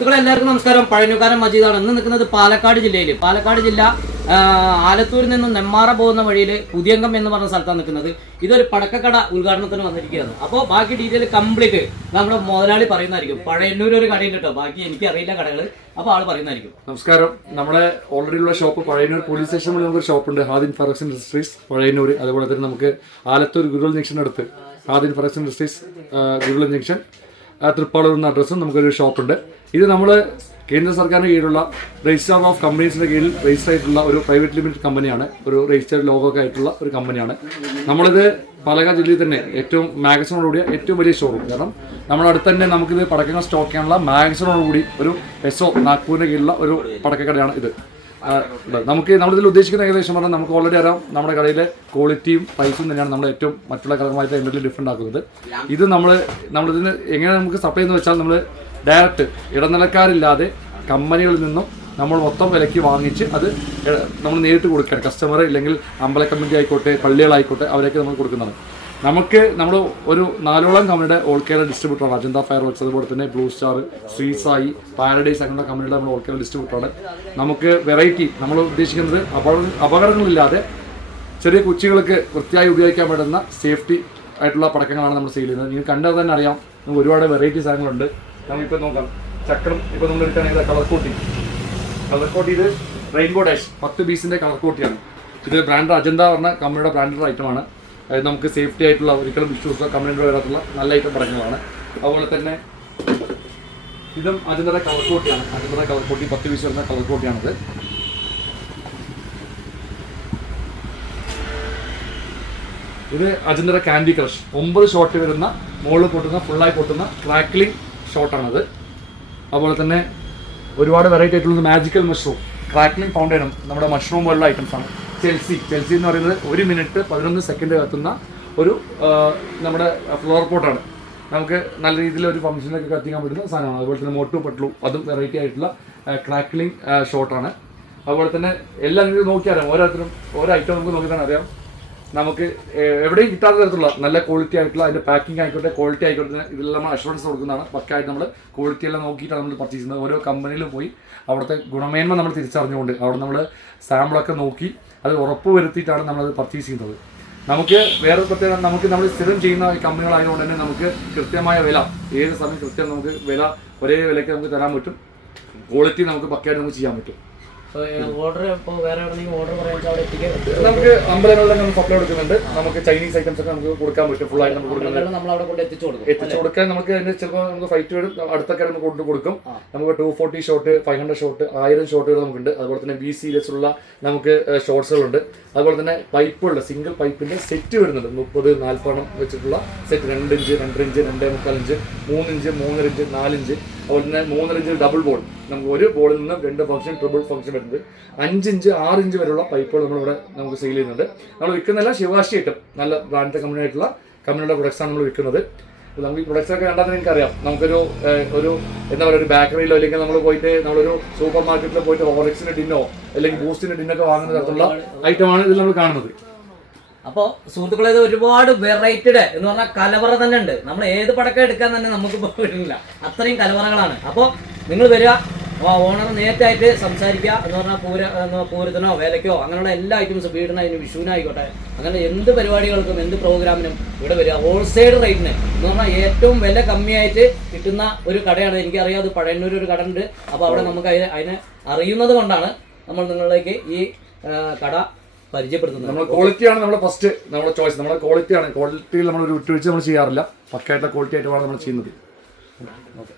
സുഹൃത്തുക്കളെ എല്ലാവർക്കും നമസ്കാരം. പഴയന്നൂക്കാരൻ മജീദാണ്. ഇന്ന് നിൽക്കുന്നത് പാലക്കാട് ജില്ലയിൽ. പാലക്കാട് ജില്ല ആലത്തൂരിൽ നിന്നും നെമ്മാറ പോകുന്ന വഴിയിൽ പുതിയങ്കം എന്ന് പറഞ്ഞ സ്ഥലത്താണ് നിൽക്കുന്നത്. ഇതൊരു പടക്കക്കട ഉദ്ഘാടനത്തിന് വന്നിരിക്കുകയാണ്. അപ്പോൾ ബാക്കി ഡീറ്റെയിൽ കംപ്ലീറ്റ് നമ്മുടെ മുതലാളി പറയുന്നതായിരിക്കും. പഴയന്നൂർ ഒരു കടയുണ്ട് കേട്ടോ, ബാക്കി എനിക്ക് അറിയില്ല കടകൾ. അപ്പോൾ ആൾ പറയുന്നതായിരിക്കും. നമസ്കാരം. നമ്മുടെ ഓൾറെഡി ഉള്ള ഷോപ്പ് പഴയന്നൂർ പോലീസ് സ്റ്റേഷനിൽ നമുക്കൊരു ഷോപ്പുണ്ട്, ഹാദിൻ ഫറക്സ് ഇൻഡസ്ട്രീസ് പഴയന്നൂർ. അതുപോലെ തന്നെ നമുക്ക് ആലത്തൂർ ഗുരുവൽ ജംഗ്ഷനടുത്ത് ഹാദിൻ ഫറക്സ് ഇൻഡസ്ട്രീസ് ഗുരുവൽ ജംഗ്ഷൻ തൃപ്പാളൂർ എന്ന അഡ്രസ്സും നമുക്കൊരു ഷോപ്പുണ്ട്. ഇത് നമ്മൾ കേന്ദ്ര സർക്കാരിന് കീഴിലുള്ള രജിസ്റ്റർ ഓഫ് കമ്പനീസിൻ്റെ കീഴിൽ രജിസ്റ്റർ ആയിട്ടുള്ള ഒരു പ്രൈവറ്റ് ലിമിറ്റഡ് കമ്പനിയാണ്. ഒരു രജിസ്റ്റേർഡ് ലോഗൊക്കെ ആയിട്ടുള്ള ഒരു കമ്പനിയാണ്. നമ്മളിത് പാലക്കാട് ജില്ലയിൽ തന്നെ ഏറ്റവും മാഗസിനോടുകൂടിയ ഏറ്റവും വലിയ ഷോറൂം. കാരണം നമ്മുടെ അടുത്ത് തന്നെ നമുക്കിത് പടക്കങ്ങൾ സ്റ്റോക്ക് ചെയ്യാനുള്ള മാഗസിനോടുകൂടി ഒരു എസ്ഒ നാഗ്പൂരിൻ്റെ കീഴിലുള്ള ഒരു പടക്കക്കടയാണ് ഇത്. നമ്മളിതിൽ ഉദ്ദേശിക്കുന്ന ഏകദേശം പറഞ്ഞാൽ നമുക്ക് ഓൾറെഡി അറിയാം നമ്മുടെ കടയിലെ ക്വാളിറ്റിയും പ്രൈസും തന്നെയാണ് നമ്മൾ ഏറ്റവും മറ്റുള്ള കടകളുമായിട്ട് എന്തെങ്കിലും ഡിഫറെൻ്റ് ആക്കുന്നത്. ഇത് നമ്മളിതിന് എങ്ങനെ നമുക്ക് സപ്ലൈ എന്ന് വെച്ചാൽ നമ്മൾ ഡയറക്റ്റ് ഇടനിലക്കാരില്ലാതെ കമ്പനികളിൽ നിന്നും നമ്മൾ മൊത്തം വിലയ്ക്ക് വാങ്ങിച്ച് അത് നമ്മൾ നേരിട്ട് കൊടുക്കുകയാണ്. കസ്റ്റമർ ഇല്ലെങ്കിൽ അമ്പല കമ്മിറ്റി ആയിക്കോട്ടെ, പള്ളികളായിക്കോട്ടെ, അവരൊക്കെ നമ്മൾ കൊടുക്കുന്നതാണ്. നമ്മൾ ഒരു 4ഓളം കമ്പനിയുടെ ഓൾ കേരള ഡിസ്ട്രിബ്യൂട്ടറാണ്. അജന്ത ഫയർ വർക്ക്സ്, അതുപോലെ തന്നെ ബ്ലൂ സ്റ്റാർ, ശ്രീസായി, പാരഡൈസ് അങ്ങനെയുള്ള കമ്പനിയുടെ നമ്മൾ ഓൾ കേരള ഡിസ്ട്രിബ്യൂട്ടറാണ്. നമുക്ക് വെറൈറ്റി നമ്മൾ ഉദ്ദേശിക്കുന്നത് അപകടങ്ങളില്ലാതെ ചെറിയ കൊച്ചുകൾക്ക് വൃത്തിയായി ഉപയോഗിക്കാൻ പറ്റുന്ന സേഫ്റ്റി ആയിട്ടുള്ള പടക്കങ്ങളാണ് നമ്മൾ സെയിൽ ചെയ്യുന്നത്. നിങ്ങൾക്ക് കണ്ടാൽ തന്നെ അറിയാം, നമുക്ക് ഒരുപാട് വെറൈറ്റി സാധനങ്ങളുണ്ട്. നമുക്കിപ്പോൾ നോക്കാം, ചക്രം ഇപ്പോൾ നമ്മൾ എടുക്കുകയാണെങ്കിൽ കളർ കോട്ടി ഇത് റെയിൻബോ ഡാഷ് 10 പീസിൻ്റെ കളർ കോട്ടിയാണ്. ഇത് ബ്രാൻഡ് അജന്ത പറഞ്ഞ കമ്പനിയുടെ ബ്രാൻഡഡ് ഐറ്റമാണ്. നമുക്ക് സേഫ്റ്റി ആയിട്ടുള്ള ഒരിക്കലും ഇഷ്യൂസ് കമ്പനിയുടെ വരാത്തുള്ള നല്ല ഐറ്റം പടക്കങ്ങളാണ്. അതുപോലെ തന്നെ ഇതും അജന്തയുടെ കളർ കോട്ടിയാണ്. അജന്തയുടെ കളർ കോട്ടി 10 പീസ് വരുന്ന കളർ കോട്ടിയാണിത്. ഇത് അജന്തയുടെ കാൻഡി ക്രഷ് 9 ഷോട്ട് വരുന്ന മുകളിൽ പൊട്ടുന്ന ഫുള്ളായി പൊട്ടുന്ന ക്രാക്ലിംഗ് ഷോട്ടാണത്. അതുപോലെ തന്നെ ഒരുപാട് വെറൈറ്റി ആയിട്ടുള്ളത് മാജിക്കൽ മഷ്റൂം, ക്രാക്ലിംഗ് ഫൗണ്ടൈനും നമ്മുടെ മഷ്റൂം പോലുള്ള ഐറ്റംസാണ്. ചെൽസി എന്ന് പറയുന്നത് 1 മിനിറ്റ് 11 സെക്കൻഡ് കത്തുന്ന ഒരു നമ്മുടെ ഫ്ലവർ പോട്ടാണ്. നമുക്ക് നല്ല രീതിയിൽ ഒരു ഫംഗ്ഷനിലൊക്കെ കത്തിക്കാൻ പറ്റുന്ന സാധനമാണ്. അതുപോലെ തന്നെ മോട്ടു പട്ലു, അതും വെറൈറ്റി ആയിട്ടുള്ള ക്രാക്ലിംഗ് ഷോട്ടാണ്. അതുപോലെ തന്നെ എല്ലാം നിങ്ങൾക്ക് നോക്കിയാലും ഓരോരുത്തരും ഓരോ ഐറ്റം നമുക്ക് നോക്കിയാൽ അറിയാം. നമുക്ക് എവിടെയും കിട്ടാത്ത തരത്തിലുള്ള നല്ല ക്വാളിറ്റി ആയിട്ടുള്ള അതിൻ്റെ പാക്കിംഗ് ആയിക്കോട്ടെ, ക്വാളിറ്റി ആയിക്കോട്ടെ, ഇതെല്ലാം നമ്മൾ അഷുറൻസ് കൊടുക്കുന്നതാണ്. പക്കായിട്ട് നമ്മൾ ക്വാളിറ്റി എല്ലാം നോക്കിയിട്ടാണ് നമ്മൾ പർച്ചേസ് ചെയ്യുന്നത്. ഓരോ കമ്പനിയിലും പോയി അവിടുത്തെ ഗുണമേന്മ നമ്മൾ തിരിച്ചറിഞ്ഞുകൊണ്ട് അവിടെ നമ്മൾ സാമ്പിളൊക്കെ നോക്കി അത് ഉറപ്പ് വരുത്തിയിട്ടാണ് നമ്മളത് പർച്ചേസ് ചെയ്യുന്നത്. നമുക്ക് വേറെ പ്രത്യേകത, നമ്മൾ സ്ഥിരം ചെയ്യുന്ന കമ്പനികളായതുകൊണ്ട് തന്നെ നമുക്ക് കൃത്യമായ വില, ഏത് സമയം കൃത്യം നമുക്ക് വില ഒരേ വിലയ്ക്ക് നമുക്ക് തരാൻ പറ്റും. ക്വാളിറ്റി നമുക്ക് പക്കയായിട്ട് നമുക്ക് ചെയ്യാൻ പറ്റും. ഓർഡർ ഇപ്പോൾ വേറെ ഓർഡർ പറയാൻ നമുക്ക് അമ്പലങ്ങളിലൊക്കെ നമ്മൾ സപ്ലൈ കൊടുക്കുന്നുണ്ട്. നമുക്ക് ചൈനീസ് ഐറ്റംസ് ഒക്കെ നമുക്ക് കൊടുക്കാൻ പറ്റും. ഫുള്ളായിട്ട് നമുക്ക് എത്തിച്ചു കൊടുക്കാൻ നമുക്ക് അതിന് ചിലപ്പോൾ നമുക്ക് ഫൈറ്റ് വരും. അടുത്തൊക്കെ നമുക്ക് കൊടുക്കും. നമുക്ക് 240 ഷോട്ട്, 500 ഷോട്ട്, 1000 ഷോട്ടുകൾ നമുക്കുണ്ട്. അതുപോലെ തന്നെ V സീരീസ് ഉള്ള നമുക്ക് ഷോർട്സുകളുണ്ട്. അതുപോലെ തന്നെ പൈപ്പുകളുടെ സിംഗിൾ പൈപ്പിന്റെ സെറ്റ് വരുന്നുണ്ട്. 30-40 വെച്ചിട്ടുള്ള set 2 inch, 2.5 inch, 2.25 inch, 3 inch, 3.5 inch, 4 inch. അതുപോലെ തന്നെ 3.5 ഇഞ്ച് ഡബിൾ ബോൾ, നമുക്ക് ഒരു ബോളിൽ നിന്ന് 2 ഫംഗ്ഷൻ, ട്രിപ്പിൾ ഫംഗ്ഷൻ വരുന്നത്. 5 ഇഞ്ച്, 6 ഇഞ്ച് വരെയുള്ള പൈപ്പുകൾ നമ്മളിവിടെ നമുക്ക് സെയിൽ ചെയ്യുന്നുണ്ട്. നമ്മൾ വിൽക്കുന്നില്ല ശിവാശി ഐറ്റം, നല്ല ബ്രാൻഡ് കമ്പനി ആയിട്ടുള്ള കമ്പനിയുടെ പ്രൊഡക്ട്സാണ് നമ്മൾ വിൽക്കുന്നത്. നമുക്ക് ഈ പ്രൊഡക്ട്സ് ഒക്കെ കണ്ടാൽ നിങ്ങൾക്കറിയാം, നമുക്കൊരു എന്താ പറയുക, ഒരു ബേക്കറിയിലോ അല്ലെങ്കിൽ നമ്മൾ പോയിട്ട് നമ്മളൊരു സൂപ്പർ മാർക്കറ്റിൽ പോയിട്ട് ഹോർലിക്സിന്റെ ടിന്നോ അല്ലെങ്കിൽ ബൂസ്റ്റിന്റെ ടിന്നൊക്കെ വാങ്ങുന്ന തരത്തിലുള്ള ഐറ്റമാണ് ഇതിൽ നമ്മൾ കാണുന്നത്. അപ്പോൾ സുഹൃത്തുക്കളെ, ഇത് ഒരുപാട് വെറൈറ്റിയുടെ എന്ന് പറഞ്ഞാൽ കലവറ തന്നെ ഉണ്ട്. നമ്മൾ ഏത് പടക്കം എടുക്കാൻ തന്നെ നമുക്ക് പോയിട്ടില്ല, അത്രയും കലവറകളാണ്. അപ്പോൾ നിങ്ങൾ വരിക, ഓണർ നേരത്തായിട്ട് സംസാരിക്കുക എന്ന് പറഞ്ഞാൽ പൂരത്തിനോ വേലയ്ക്കോ അങ്ങനെയുള്ള എല്ലാ ഐറ്റംസും, വീടിനതിന് വിഷുവിനായിക്കോട്ടെ, അങ്ങനെ എന്ത് പരിപാടികൾക്കും എന്ത് പ്രോഗ്രാമിനും ഇവിടെ വരിക. ഹോൾസെയിൽ റേറ്റിന് എന്ന് പറഞ്ഞാൽ ഏറ്റവും വില കമ്മിയായിട്ട് കിട്ടുന്ന ഒരു കടയാണ്. എനിക്കറിയാം, അത് പഴയന്നൂർ ഒരു കട ഉണ്ട്. അപ്പോൾ അവിടെ നമുക്ക് അതിനെ അറിയുന്നത് കൊണ്ടാണ് നമ്മൾ നിങ്ങളിലേക്ക് ഈ കട പരിചയപ്പെടുത്തുന്നത്. നമ്മുടെ ക്വാളിറ്റിയാണ് നമ്മുടെ ഫസ്റ്റ് നമ്മുടെ ചോയ്സ്. നമ്മുടെ ക്വാളിറ്റിയാണ്. ക്വാളിറ്റിയിൽ നമ്മൾ ഒരു വിട്ടുവീഴ്ച നമ്മൾ ചെയ്യാറില്ല. പക്കായിട്ടുള്ള ക്വാളിറ്റി ആയിട്ടാണ് നമ്മൾ ചെയ്യുന്നത്. ഓക്കെ.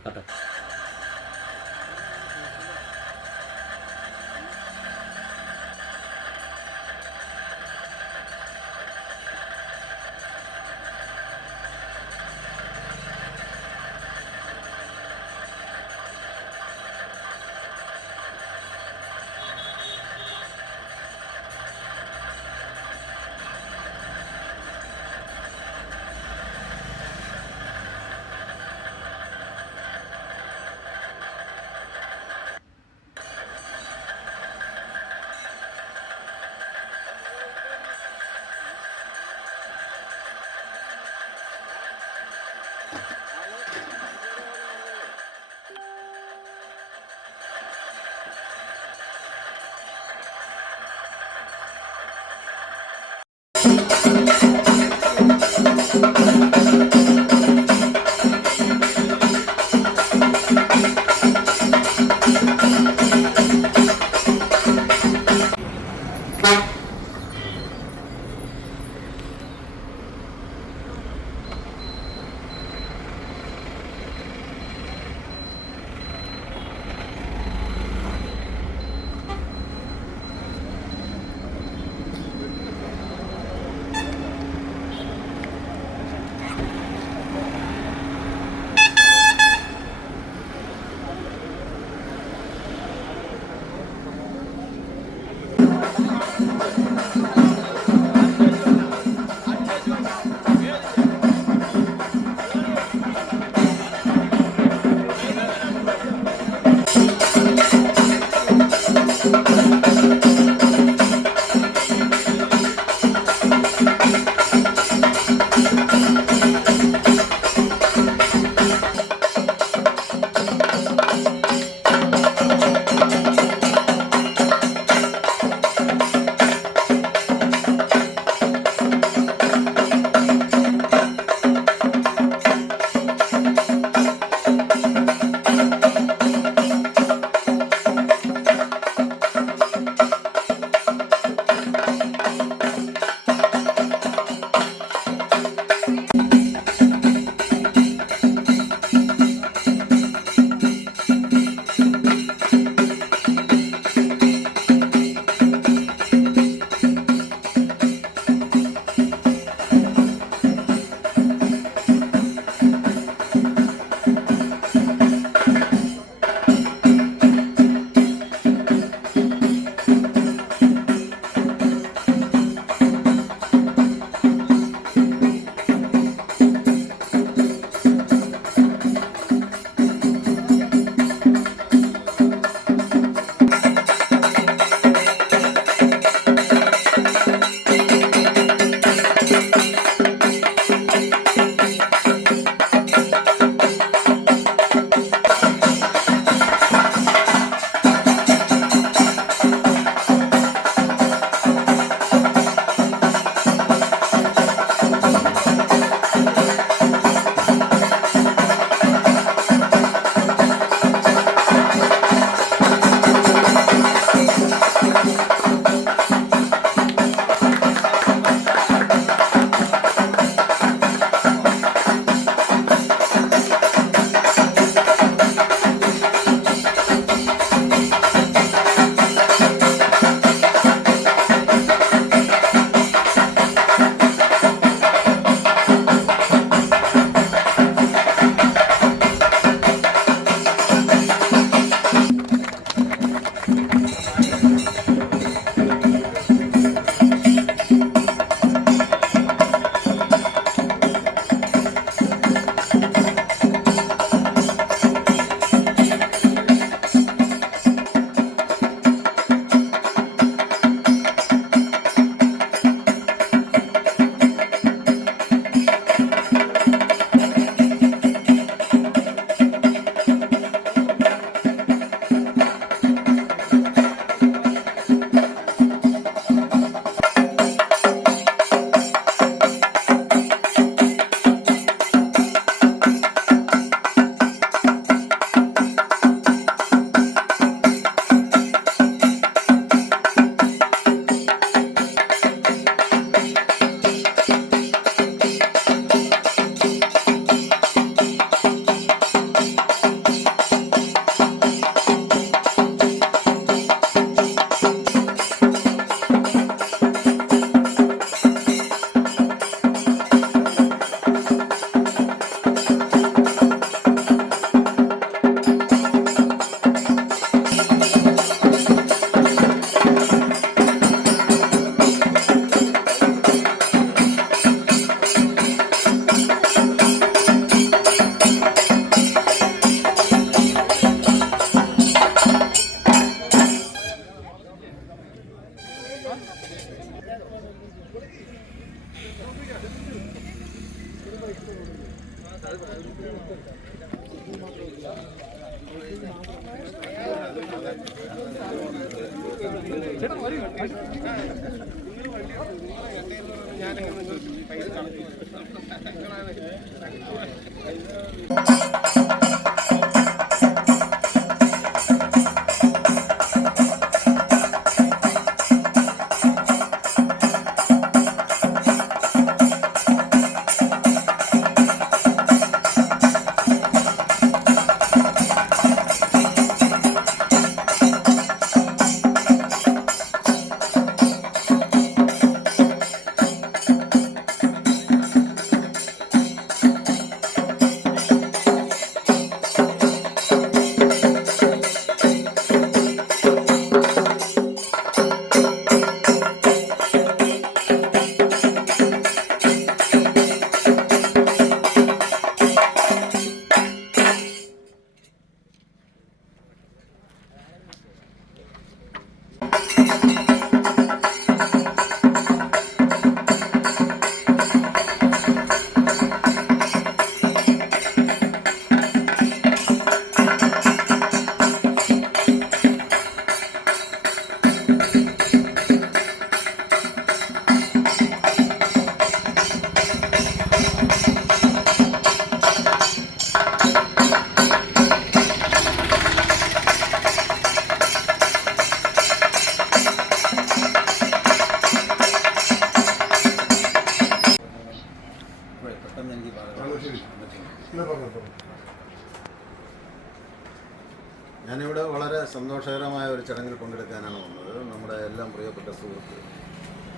ഞാനിവിടെ വളരെ സന്തോഷകരമായ ഒരു ചടങ്ങിൽ പങ്കെടുക്കാനാണ് വന്നത്. നമ്മുടെ എല്ലാം പ്രിയപ്പെട്ട സുഹൃത്ത്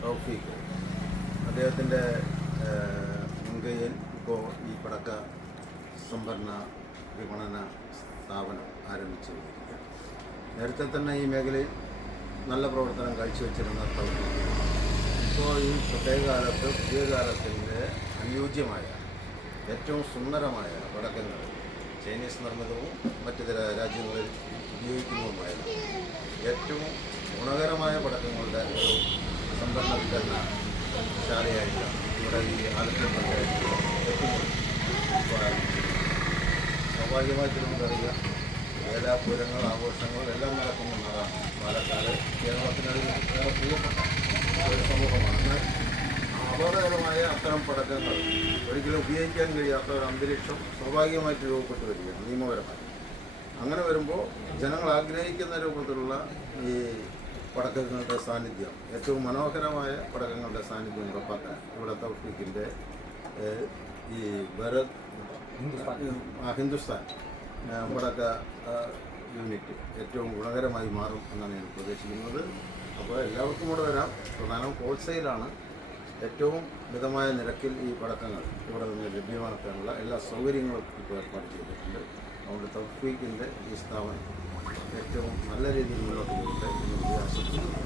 തൗഫീഖ്, അദ്ദേഹത്തിൻ്റെ മുൻകൈയിൽ ഇപ്പോൾ ഈ പടക്ക സംഭരണ വിപണന സ്ഥാപനം ആരംഭിച്ചു. നേരത്തെ തന്നെ ഈ മേഖലയിൽ നല്ല പ്രവർത്തനം കാഴ്ചവെച്ചിരുന്ന തൗഫീഖ് ഇപ്പോൾ ഈ പ്രത്യേക കാലത്ത് പുതിയ കാലത്തിൻ്റെ അനുയോജ്യമായ ഏറ്റവും സുന്ദരമായ പടക്കങ്ങൾ ചൈനീസ് നിർമ്മിതവും മറ്റു ചില രാജ്യങ്ങളിൽ ഉപയോഗിക്കുന്നതുമായിരുന്നു ഏറ്റവും ഗുണകരമായ പടക്കങ്ങളുടെ ഒരു സംഭരണ വിതരണ ശാലയായിട്ടാണ് ഇവിടെ ഈ ആലത്തൂർ പഞ്ചായത്തിൽ എത്തുന്നത്. സ്വാഭാവികമായിട്ട് നമുക്കറിയാം, വേലാപൂരങ്ങൾ, ആഘോഷങ്ങൾ എല്ലാം നടക്കുന്ന നാടാണ് പാലക്കാട്. കേരളത്തിനൊരു പ്രിയപ്പെട്ട ഒരു സമൂഹമാണ്. അപകടകരമായ അത്തരം പടക്കങ്ങൾ ഒരിക്കലും ഉപയോഗിക്കാൻ കഴിയാത്ത ഒരു അന്തരീക്ഷം സ്വാഭാവികമായിട്ട് രൂപപ്പെട്ടു വരികയാണ് നിയമപരമായി. അങ്ങനെ വരുമ്പോൾ ജനങ്ങൾ ആഗ്രഹിക്കുന്ന രൂപത്തിലുള്ള ഈ പടക്കങ്ങളുടെ സാന്നിധ്യം, ഏറ്റവും മനോഹരമായ പടക്കങ്ങളുടെ സാന്നിധ്യം ഉറപ്പാക്കാൻ ഇവിടെ തൗഫീഖിൻ്റെ ഈ ഭരത് ഹിന്ദുസ്ഥാൻ പടക്ക യൂണിറ്റ് ഏറ്റവും ഗുണകരമായി മാറും എന്നാണ് ഞാൻ പ്രതീക്ഷിക്കുന്നത്. അപ്പോൾ എല്ലാവർക്കും കൂടെ വരാം. പ്രധാനം ഹോൾസെയിലാണ്. ഏറ്റവും മിതമായ നിരക്കിൽ ഈ പടക്കങ്ങൾ ഇവിടെ നിന്ന് ലഭ്യമാക്കാനുള്ള എല്ലാ സൗകര്യങ്ങളും ഇപ്പോൾ ഏർപ്പാട് ചെയ്തിട്ടുണ്ട്. അതുകൊണ്ട് തൗഫീഖിൻ്റെ ഈ സ്ഥാപനം ഏറ്റവും നല്ല രീതിയിൽ മുന്നോട്ട് പോകട്ടെ എന്ന് ആശംസിക്കുന്നു.